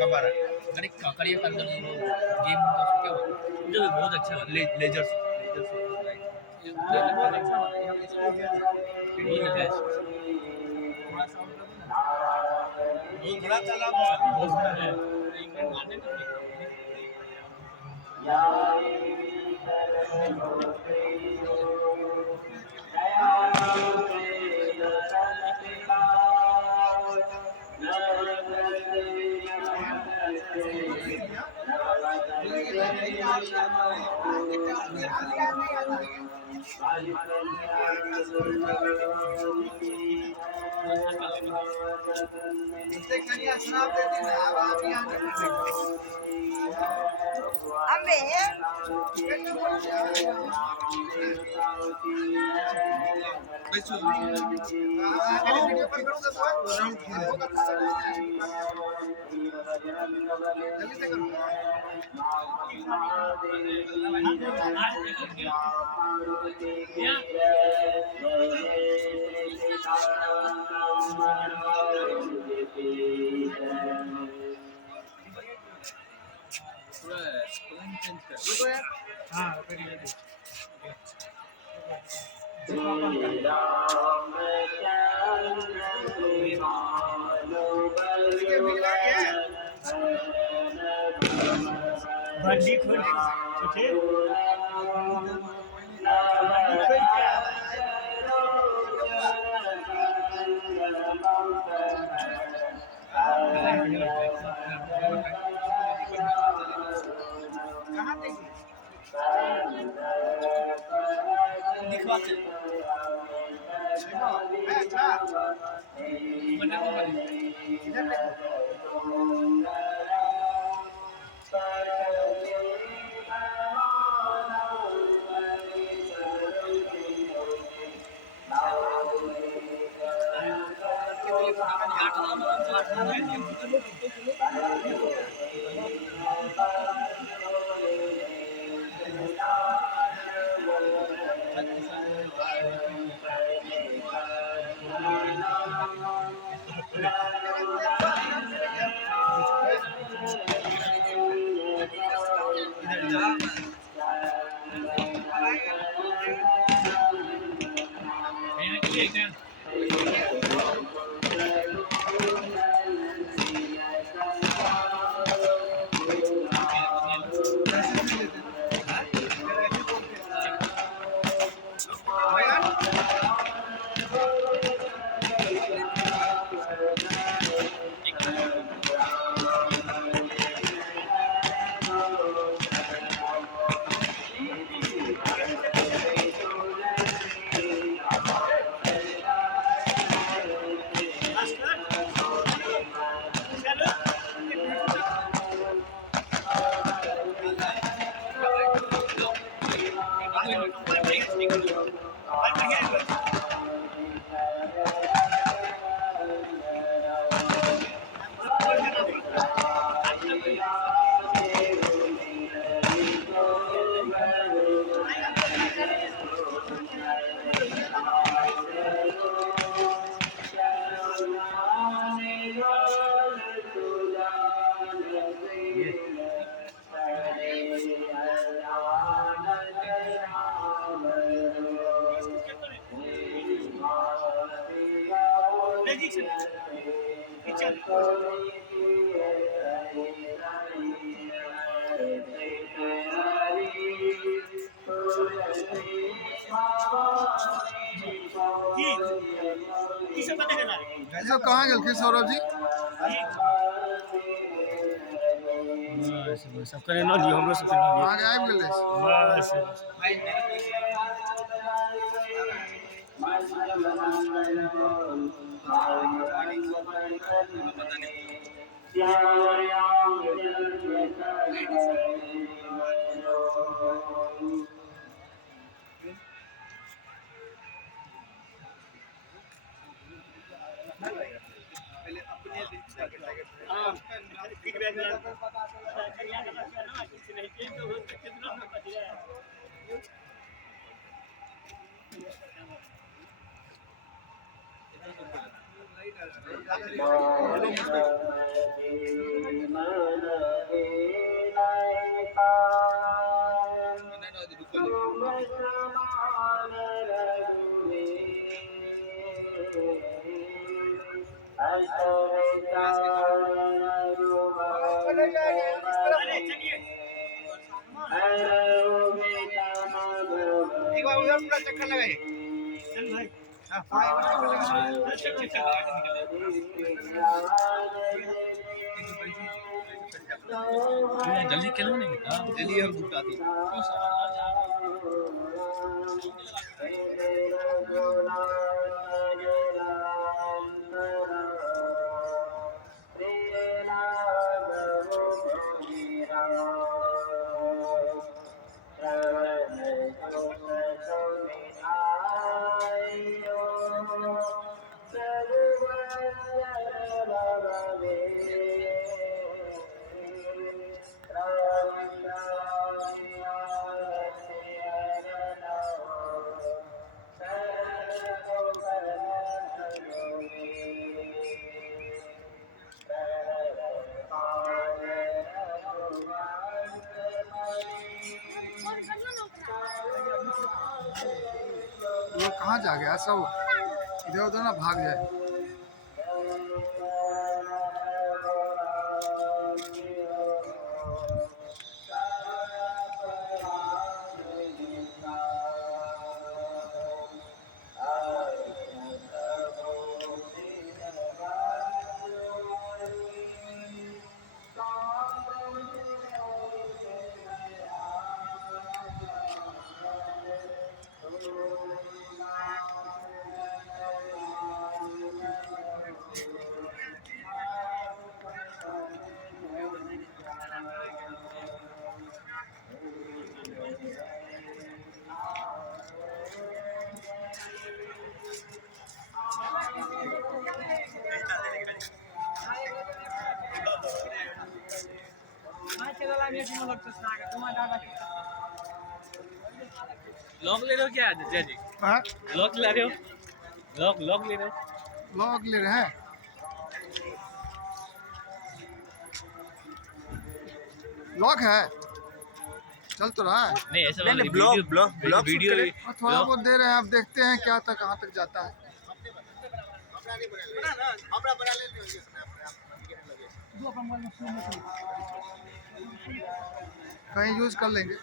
कबारा अरे काकड़िया का अंदर जो गेम होता है उसको क्या बोलते हैं मुझे भी बहुत अच्छा लगा लेजर बहुत बड़ा तालाब है बहुत बड़ा है एक बार मारने को Ambe. हाँ बंडी खोल छोटे कहाँ देखी दिखवाते अच्छा बना इधर देखो सब कहाँ गए थे सौरभ जी? बस सब करे ना दियो हमरो सब करे ना आगे आबि गेलै बस एक बार उधर पूरा चक्कर लगाइए। चल भाई। हाँ, पूरा एक बार चक्कर जल्दी खेलो नहीं बेटा जल्दी हम जुटाते वो कहाँ जा गया सब इधर उधर ना भाग जाए। लॉक ले लो क्या जय जी हाँ, लॉक ला रहे हो लॉक ले रहे हो लॉक ले रहे हैं। लॉक है, चल तो रहा है। नहीं ऐसा नहीं, ब्लॉक वीडियो और थोड़ा बहुत दे रहे हैं, अब देखते हैं क्या तक कहाँ तक जाता है। कहीं यूज कर लेंगे।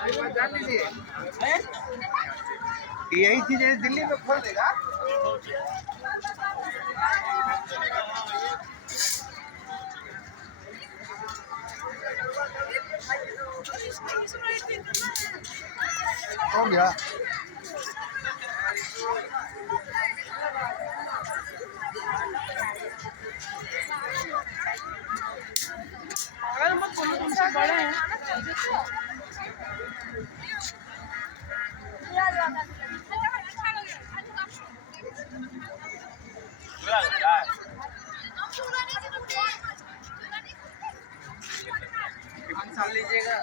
एक बात जान लीजिए, यही चीजें दिल्ली में खोल देगा। हो गया। अगर मैं तुमसे बड़े हैं साल लीजिएगा।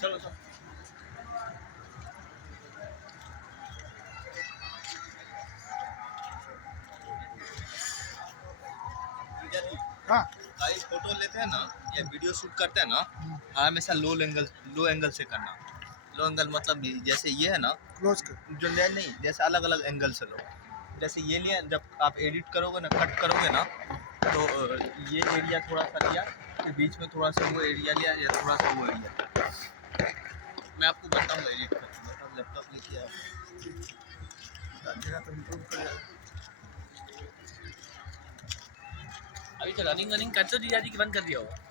चलो चलो हाँ भाई फोटो लेते हैं ना या वीडियो शूट करते हैं ना, हमेशा लो एंगल से करना। लो एंगल मतलब जैसे ये है ना, क्लोज कर। जो ले नहीं, जैसे अलग अलग एंगल से लो। जैसे ये लिया, जब आप एडिट करोगे ना, कट करोगे ना, तो ये एरिया थोड़ा सा लिया, फिर बीच में थोड़ा सा वो एरिया लिया या थोड़ा सा वो एरिया। मैं आपको बताऊँगा एडिट करना, लैपटॉप में किया अभी तो रनिंग करते हो जीजाजी की बंद कर दिया होगा।